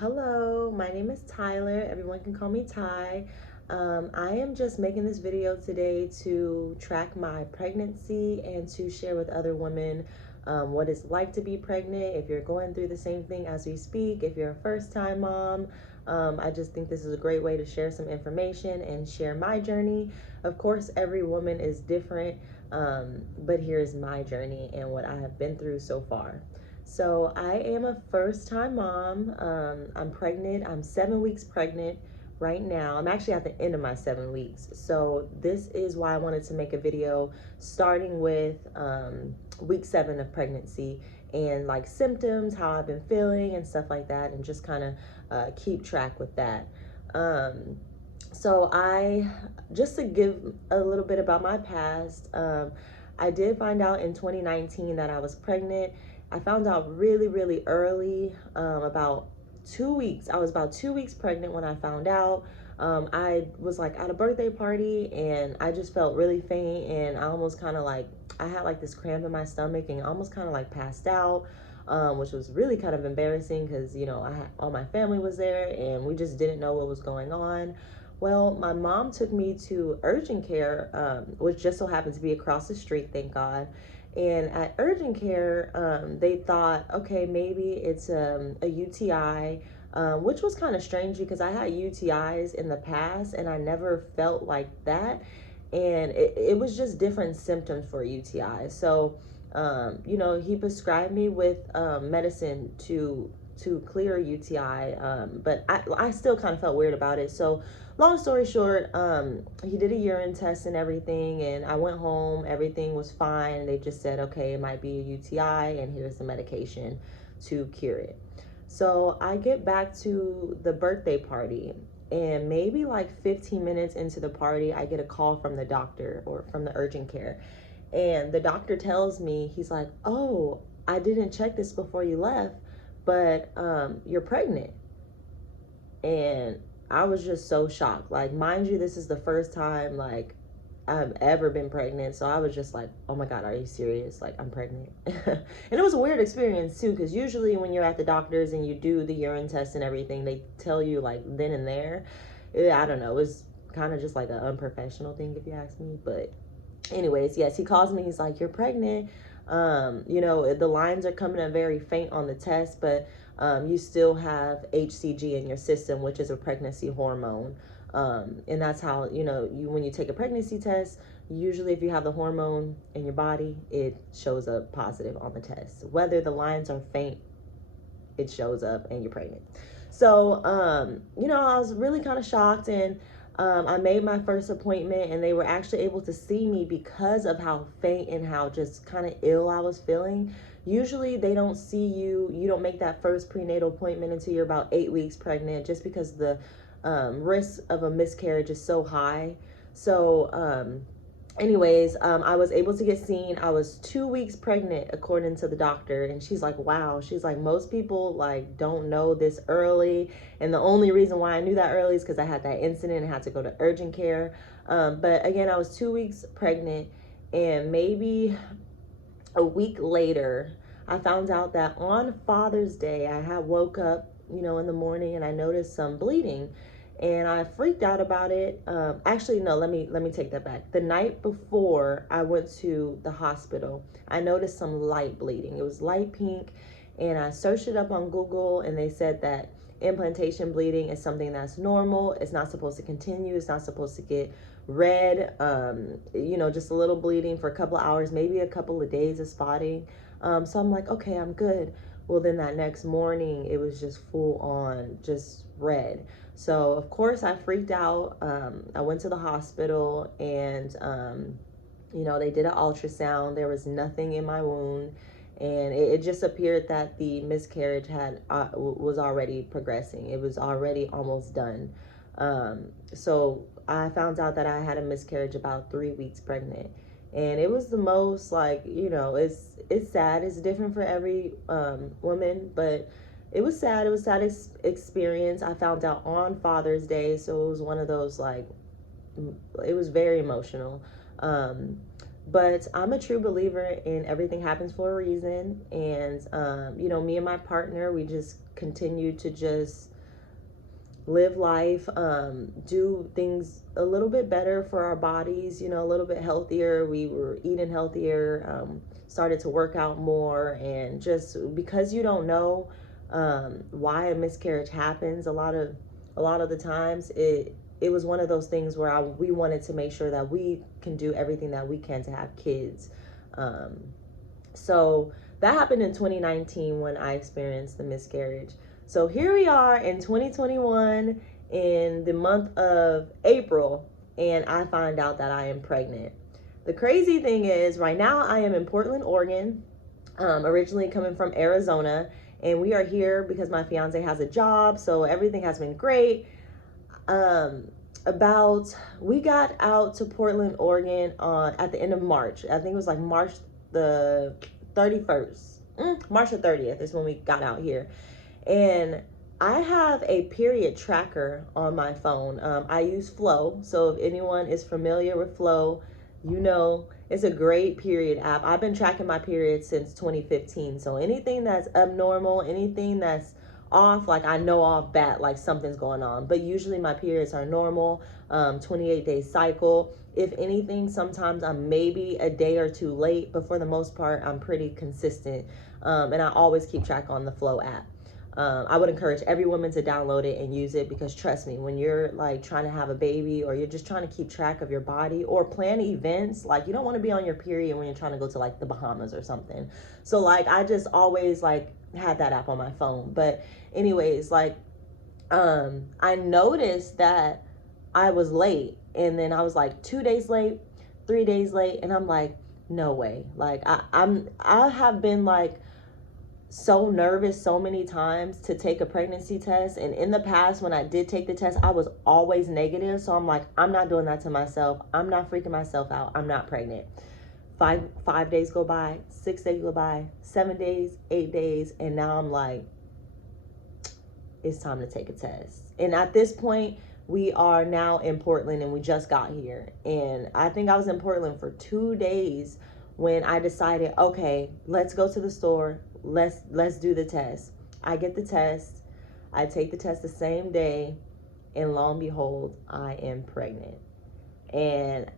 Hello, my name is Tyler. Everyone can call me Ty. I am just making this video today to track my pregnancy and to share with other women what it's like to be pregnant. If you're going through the same thing as we speak, if you're a first-time mom, I just think this is a great way to share some information and share my journey. Of course, every woman is different, but here's my journey and what I have been through so far. So I am a first-time mom. I'm pregnant. I'm 7 weeks pregnant right now. I'm actually at the end of my 7 weeks. So this is why I wanted to make a video starting with week 7 of pregnancy and like symptoms, how I've been feeling and stuff like that, and just kind of keep track with that. So just to give a little bit about my past, I did find out in 2019 that I was pregnant. I found out really early, about 2 weeks. I was about 2 weeks pregnant when I found out. I was like at a birthday party and I just felt really faint, and I almost kind of like, I had like this cramp in my stomach and almost kind of like passed out, which was really kind of embarrassing because, you know, all my family was there and we just didn't know what was going on. Well, my mom took me to urgent care, which just so happened to be across the street, thank God. And at urgent care, they thought, okay, maybe it's a UTI, which was kind of strange because I had UTIs in the past and I never felt like that. And it was just different symptoms for UTI. So, you know, he prescribed me with medicine to clear UTI, but I still kind of felt weird about it. So long story short, he did a urine test and everything, and I went home, everything was fine. They just said, okay, it might be a UTI and here's the medication to cure it. So I get back to the birthday party, and maybe like 15 minutes into the party, I get a call from the doctor or from the urgent care. And the doctor tells me, he's like, oh, I didn't check this before you left, but you're pregnant. And I was just so shocked. Like, mind you, this is the first time like I've ever been pregnant. So I was just like, oh my God, are you serious? Like, I'm pregnant. And it was a weird experience too, because usually when you're at the doctor's and you do the urine test and everything, they tell you like then and there. I don't know. It was kind of just like an unprofessional thing, if you ask me. But anyways, yes, he calls me. He's like, you're pregnant. You know, the lines are coming in very faint on the test, but you still have HCG in your system, which is a pregnancy hormone. And that's how, you know, when you take a pregnancy test, usually if you have the hormone in your body, it shows up positive on the test. Whether the lines are faint, it shows up and you're pregnant. So, you know, I was really kind of shocked, and I made my first appointment and they were actually able to see me because of how faint and how just kind of ill I was feeling. Usually they don't see you, you don't make that first prenatal appointment until you're about 8 weeks pregnant, just because the risk of a miscarriage is so high. So, anyways, I was able to get seen. I was 2 weeks pregnant according to the doctor, and she's like, wow, she's like, most people like don't know this early, and the only reason why I knew that early is because I had that incident and had to go to urgent care. But again, I was 2 weeks pregnant, and maybe a week later I found out that on Father's Day I had woke up, you know, in the morning, and I noticed some bleeding, and I freaked out about it. Actually, no, let me take that back. The night before I went to the hospital, I noticed some light bleeding. It was light pink, and I searched it up on Google, and they said that implantation bleeding is something that's normal. It's not supposed to continue. It's not supposed to get red. You know, just a little bleeding for a couple of hours, maybe a couple of days of spotting. So I'm like, okay, I'm good. Well, then that next morning, it was just full on, just red. So of course I freaked out. I went to the hospital, and you know, they did an ultrasound. There was nothing in my wound, and it just appeared that the miscarriage had was already progressing. It was already almost done. So I found out that I had a miscarriage about 3 weeks pregnant, and it was the most, like, you know, it's sad. It's different for every woman, but it was sad. It was sad experience. I found out on Father's Day, so it was one of those, like, it was very emotional. Um, but I'm a true believer in everything happens for a reason. And, you know, me and my partner, we just continue to just live life, do things a little bit better for our bodies, you know, a little bit healthier. We were eating healthier, started to work out more, and just because you don't know why a miscarriage happens, a lot of the times it was one of those things where we wanted to make sure that we can do everything that we can to have kids. So that happened in 2019 when I experienced the miscarriage. So here we are in 2021 in the month of April, and I find out that I am pregnant. The crazy thing is, right now I am in Portland, Oregon, originally coming from Arizona, and we are here because my fiance has a job, so everything has been great. We got out to Portland, Oregon at the end of March. I think it was like March the 31st. March the 30th is when we got out here. And I have a period tracker on my phone. I use Flow. So if anyone is familiar with Flow, you know it's a great period app. I've been tracking my periods since 2015. So anything that's abnormal, anything that's off, like I know off bat, like something's going on. But usually my periods are normal, 28-day cycle. If anything, sometimes I'm maybe a day or two late, but for the most part, I'm pretty consistent. And I always keep track on the Flow app. I would encourage every woman to download it and use it, because trust me, when you're like trying to have a baby, or you're just trying to keep track of your body or plan events, like you don't want to be on your period when you're trying to go to like the Bahamas or something. So like I just always like had that app on my phone. But anyways, like I noticed that I was late, and then I was like 2 days late, 3 days late, and I'm like, no way. Like I have been like so nervous so many times to take a pregnancy test, and in the past when I did take the test, I was always negative. So I'm like, I'm not doing that to myself. I'm not freaking myself out. I'm not pregnant. Five days go by, 6 days go by, 7 days, 8 days, and now I'm like, it's time to take a test. And at this point, we are now in Portland, and we just got here. And I think I was in Portland for 2 days when I decided, okay, let's go to the store. Let's do the test. I get the test. I take the test the same day, and lo and behold, I am pregnant. And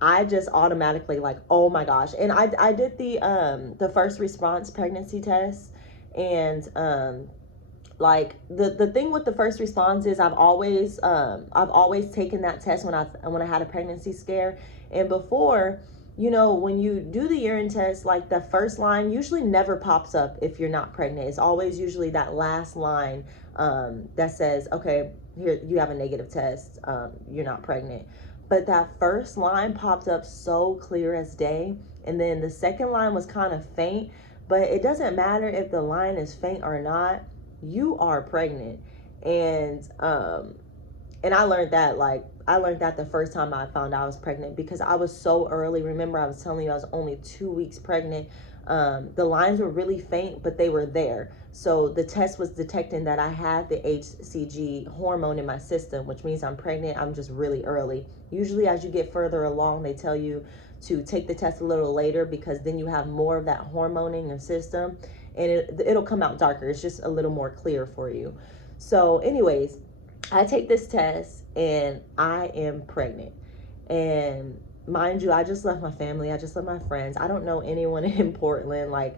I just automatically like, oh my gosh. And I did the first response pregnancy test, and like the thing with the first response is I've always taken that test when I had a pregnancy scare. And before, you know, when you do the urine test, like the first line usually never pops up if you're not pregnant. It's always usually that last line that says, okay, here you have a negative test, you're not pregnant. But that first line popped up so clear as day, and then the second line was kind of faint. But it doesn't matter if the line is faint or not, you are pregnant. And I learned that the first time I found out I was pregnant, because I was so early. Remember, I was telling you I was only 2 weeks pregnant. The lines were really faint, but they were there. So the test was detecting that I had the HCG hormone in my system, which means I'm pregnant. I'm just really early. Usually as you get further along, they tell you to take the test a little later, because then you have more of that hormone in your system, and it'll come out darker. It's just a little more clear for you. So anyways, I take this test and I am pregnant. And mind you, I just left my family. I just left my friends. I don't know anyone in Portland. Like,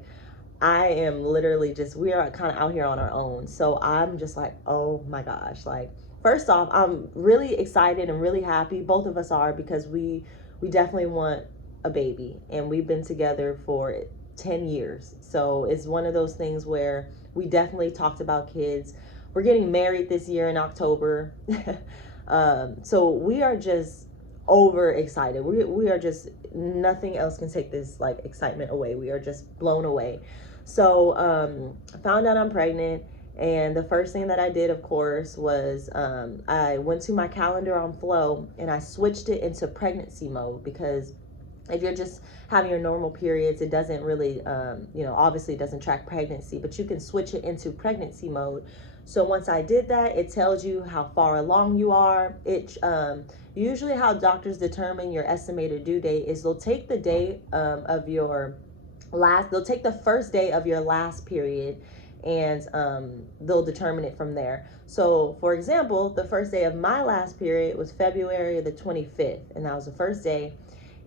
I am literally we are kind of out here on our own. So I'm just like, oh my gosh. Like, first off, I'm really excited and really happy. Both of us are, because we definitely want a baby, and we've been together for 10 years. So it's one of those things where we definitely talked about kids. We're getting married this year in October. So we are just over excited. We are just, nothing else can take this like excitement away. We are just blown away. So I found out I'm pregnant, and the first thing that I did, of course, was I went to my calendar on Flow and I switched it into pregnancy mode, because if you're just having your normal periods, it doesn't really, obviously it doesn't track pregnancy, but you can switch it into pregnancy mode. So once I did that, it tells you how far along you are. Usually how doctors determine your estimated due date is they'll take the day they'll take the first day of your last period, and they'll determine it from there. So for example, the first day of my last period was February the 25th, and that was the first day.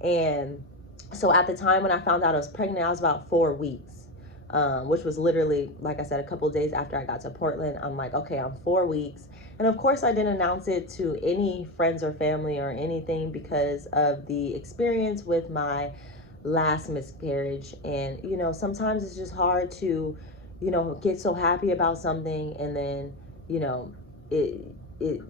And so at the time when I found out I was pregnant, I was about 4 weeks, which was literally, like I said, a couple of days after I got to Portland. I'm like, okay, I'm 4 weeks. And of course, I didn't announce it to any friends or family or anything because of the experience with my last miscarriage. And, you know, sometimes it's just hard to, you know, get so happy about something and then, you know, it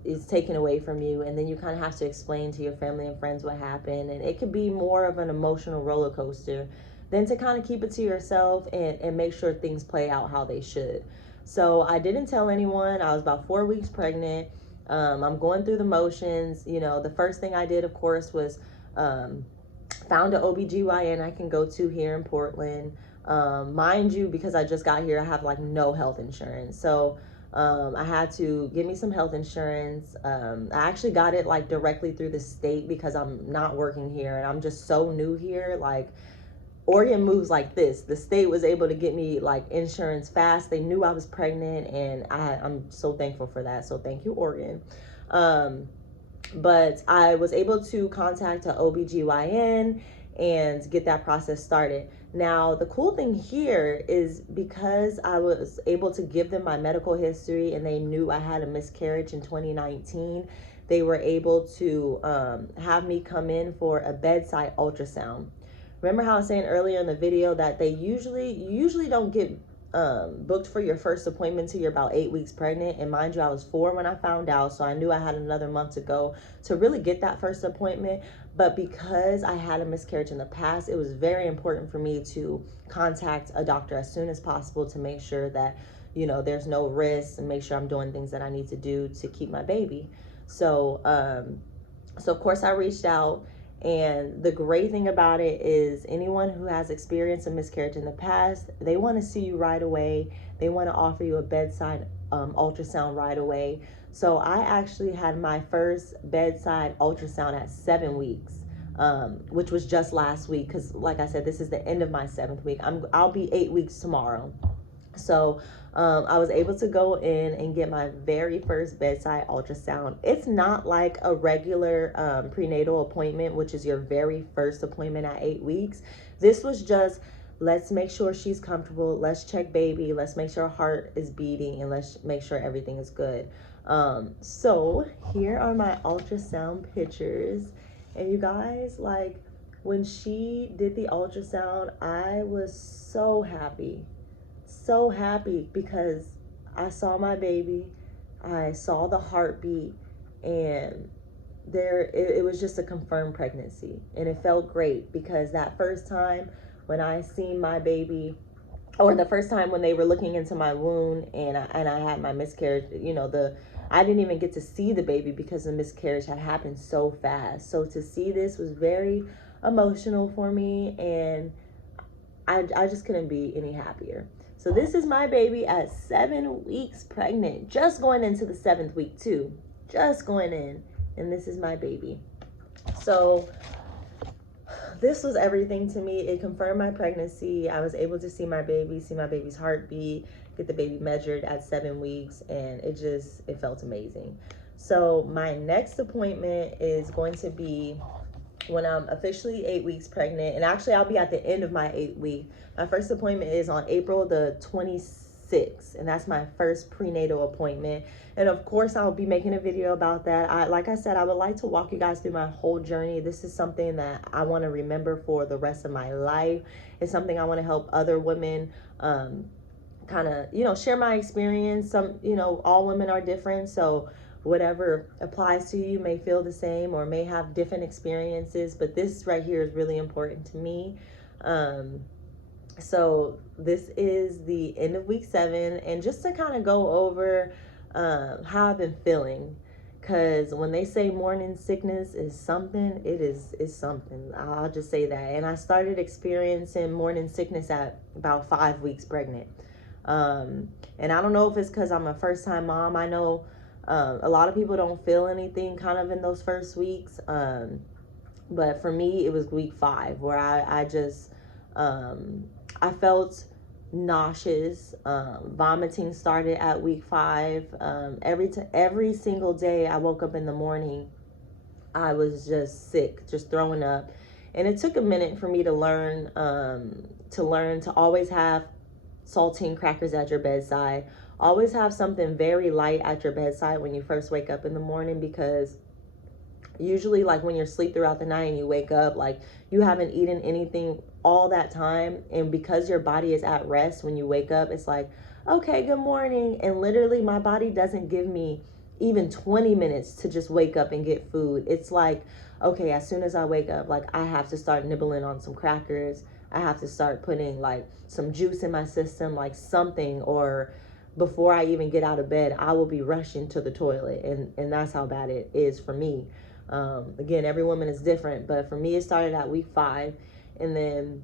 is taken away from you, and then you kind of have to explain to your family and friends what happened, and it could be more of an emotional roller coaster than to kind of keep it to yourself and make sure things play out how they should. So I didn't tell anyone. I was about 4 weeks pregnant. I'm going through the motions. You know, the first thing I did, of course, was found an OBGYN I can go to here in Portland. Mind you, because I just got here, I have like no health insurance. So I had to get me some health insurance. I actually got it like directly through the state because I'm not working here and I'm just so new here. Like, Oregon moves like this. The state was able to get me like insurance fast. They knew I was pregnant, and I'm so thankful for that. So thank you, Oregon. But I was able to contact an OBGYN and get that process started. Now, the cool thing here is because I was able to give them my medical history and they knew I had a miscarriage in 2019, they were able to have me come in for a bedside ultrasound. Remember how I was saying earlier in the video that they usually don't get booked for your first appointment till you're about 8 weeks pregnant. And mind you, I was 4 when I found out, so I knew I had another month to go to really get that first appointment. But because I had a miscarriage in the past, it was very important for me to contact a doctor as soon as possible to make sure that, you know, there's no risks and make sure I'm doing things that I need to do to keep my baby. So so of course I reached out, and the great thing about it is anyone who has experienced a miscarriage in the past, they want to see you right away. They want to offer you a bedside ultrasound right away. So I actually had my first bedside ultrasound at 7 weeks, which was just last week. Because like I said, this is the end of my 7th week. I'll be 8 weeks tomorrow. So I was able to go in and get my very first bedside ultrasound. It's not like a regular prenatal appointment, which is your very first appointment at 8 weeks. This was just, let's make sure she's comfortable. Let's check baby. Let's make sure her heart is beating, and let's make sure everything is good. So here are my ultrasound pictures. And you guys, like, when she did the ultrasound, I was so happy because I saw my baby, I saw the heartbeat, and it was just a confirmed pregnancy. And it felt great because that first time when I seen my baby, or the first time when they were looking into my wound and I had my miscarriage, you know, I didn't even get to see the baby because the miscarriage had happened so fast. So to see this was very emotional for me, and I just couldn't be any happier. So this is my baby at 7 weeks pregnant, just going into the 7th week too, just going in. And this is my baby. So this was everything to me. It confirmed my pregnancy. I was able to see my baby, see my baby's heartbeat, get the baby measured at 7 weeks, and it felt amazing. So my next appointment is going to be when I'm officially 8 weeks pregnant. And actually, I'll be at the end of my 8 week. My first appointment is on April the 26th, and that's my first prenatal appointment. And of course, I'll be making a video about that. Like I said, I would like to walk you guys through my whole journey. This is something that I want to remember for the rest of my life. It's something I want to help other women kind of, you know, share my experience. You know, all women are different, so whatever applies to you may feel the same or may have different experiences, but this right here is really important to me. So this is the end of week 7, and just to kind of go over how I've been feeling, because when they say morning sickness is something, it's something. I'll just say that. And I started experiencing morning sickness at about 5 weeks pregnant. And I don't know if it's because I'm a first-time mom. I know a lot of people don't feel anything kind of in those first weeks. But for me, it was week 5 where I just, I felt nauseous. Vomiting started at week 5. Every single day I woke up in the morning, I was just sick, just throwing up. And it took a minute for me to learn to always have saltine crackers at your bedside. Always have something very light at your bedside when you first wake up in the morning, because usually, like, when you're asleep throughout the night and you wake up, like, you haven't eaten anything all that time, and because your body is at rest, when you wake up, it's like, okay, good morning, and literally my body doesn't give me even 20 minutes to just wake up and get food. It's like, okay, as soon as I wake up, like, I have to start nibbling on some crackers. I have to start putting like some juice in my system, like something, or before I even get out of bed, I will be rushing to the toilet, and that's how bad it is for me. Again, every woman is different, but for me, it started at week 5, and then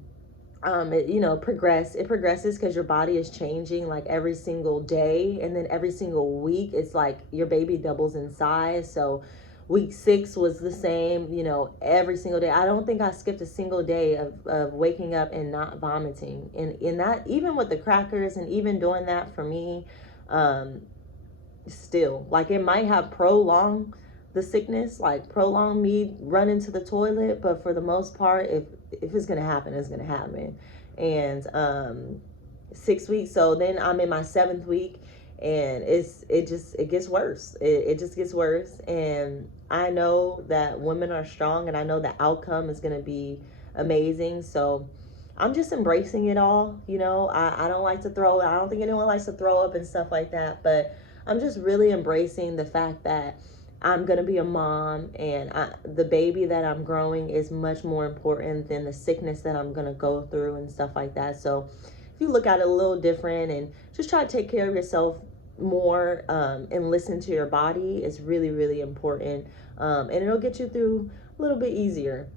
it progresses because your body is changing like every single day, and then every single week it's like your baby doubles in size. So week 6 was the same, every single day. I don't think I skipped a single day of waking up and not vomiting, and in that, even with the crackers and even doing that, for me, still, like, it might have prolonged the sickness, like prolong me running to the toilet, but for the most part, if it's gonna happen, it's gonna happen. And 6 weeks, so then I'm in my 7th week, and it gets worse. It just gets worse, and I know that women are strong, and I know the outcome is gonna be amazing. So I'm just embracing it all. I don't like to throw, I don't think anyone likes to throw up and stuff like that, but I'm just really embracing the fact that I'm going to be a mom, and the baby that I'm growing is much more important than the sickness that I'm going to go through and stuff like that. So if you look at it a little different and just try to take care of yourself more, and listen to your body, is really, really important. And it'll get you through a little bit easier.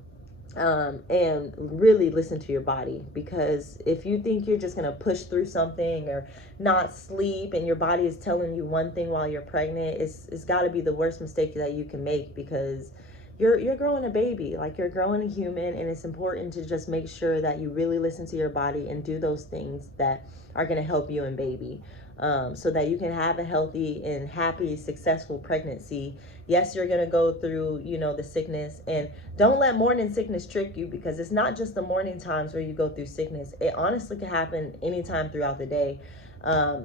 And really listen to your body, because if you think you're just going to push through something or not sleep, and your body is telling you one thing while you're pregnant, it's got to be the worst mistake that you can make, because you're growing a baby, like, you're growing a human, and it's important to just make sure that you really listen to your body and do those things that are going to help you and baby, so that you can have a healthy and happy, successful pregnancy. Yes, you're going to go through, the sickness, and don't let morning sickness trick you, because it's not just the morning times where you go through sickness. It honestly can happen anytime throughout the day.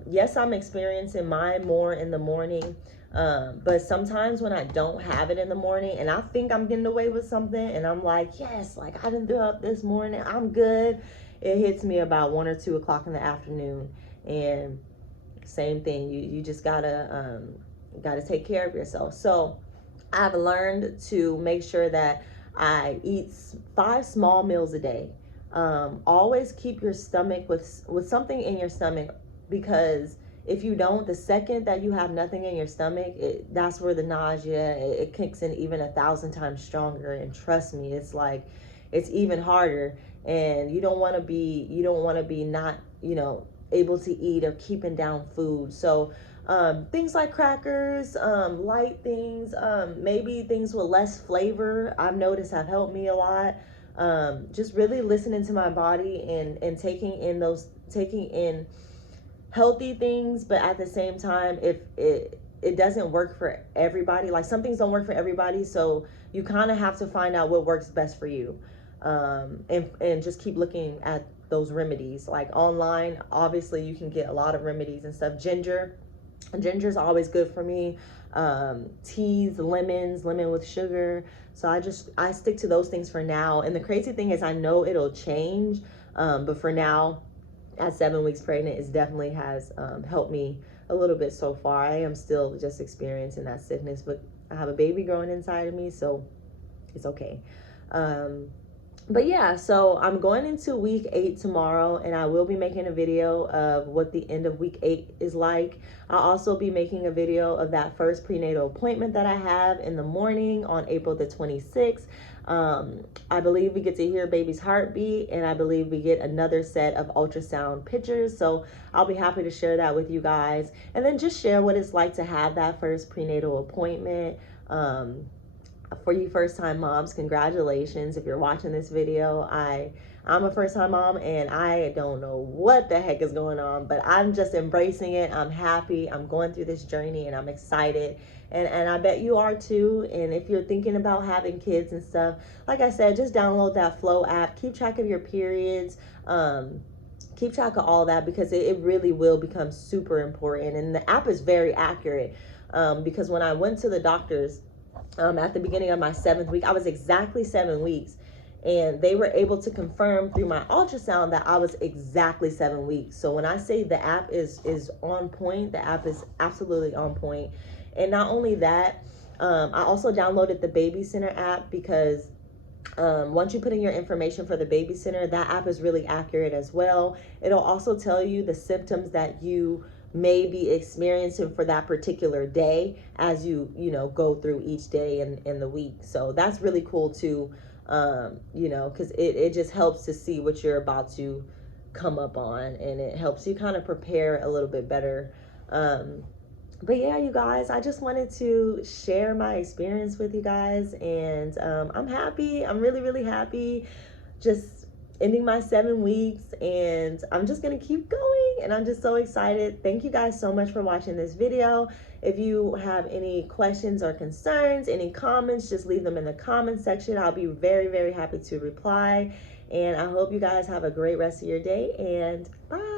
Yes, I'm experiencing mine more in the morning, but sometimes when I don't have it in the morning and I think I'm getting away with something, and I'm like, yes, like, I didn't do it this morning, I'm good, it hits me about 1 or 2 o'clock in the afternoon. And same thing, you just gotta take care of yourself. So I've learned to make sure that I eat 5 small meals a day. Always keep your stomach with something in your stomach, because if you don't, the second that you have nothing in your stomach, that's where the nausea, it kicks in even 1,000 times stronger. And trust me, it's like, it's even harder. And you don't want to be not, able to eat or keeping down food. So things like crackers, light things, maybe things with less flavor, I've noticed have helped me a lot. Just really listening to my body, and taking in healthy things, but at the same time, if it doesn't work for everybody, like, some things don't work for everybody, so you kind of have to find out what works best for you, and just keep looking at those remedies. Like, online, obviously you can get a lot of remedies and stuff. Ginger's always good for me. Teas, lemon with sugar. So I stick to those things for now. And the crazy thing is, I know it'll change, but for now, at 7 weeks pregnant, it definitely has helped me a little bit so far. I am still just experiencing that sickness, but I have a baby growing inside of me, so it's okay. But yeah, so I'm going into week 8 tomorrow, and I will be making a video of what the end of week 8 is like. I'll also be making a video of that first prenatal appointment that I have in the morning on April the 26th. I believe we get to hear baby's heartbeat, and I believe we get another set of ultrasound pictures. So I'll be happy to share that with you guys, and then just share what it's like to have that first prenatal appointment. For you first-time moms, congratulations. If you're watching this video, I I'm a first time mom and I don't know what the heck is going on, but I'm just embracing it. I'm happy. I'm going through this journey and I'm excited. And I bet you are too. And if you're thinking about having kids and stuff, like I said, just download that Flow app. Keep track of your periods. Keep track of all that because it really will become super important. And the app is very accurate because when I went to the doctors at the beginning of my 7th week, I was exactly 7 weeks. And they were able to confirm through my ultrasound that I was exactly 7 weeks. So when I say the app is on point, the app is absolutely on point. And not only that, I also downloaded the Baby Center app because once you put in your information for the Baby Center, that app is really accurate as well. It'll also tell you the symptoms that you may be experiencing for that particular day as you go through each day in the week. So that's really cool too, because it just helps to see what you're about to come up on, and it helps you kind of prepare a little bit better. But yeah, you guys, I just wanted to share my experience with you guys, and I'm happy. I'm really, really happy. Just ending my 7 weeks, and I'm just gonna keep going, and I'm just so excited. Thank you guys so much for watching this video. If you have any questions or concerns, any comments, just leave them in the comment section. I'll be very, very happy to reply. And I hope you guys have a great rest of your day, and bye.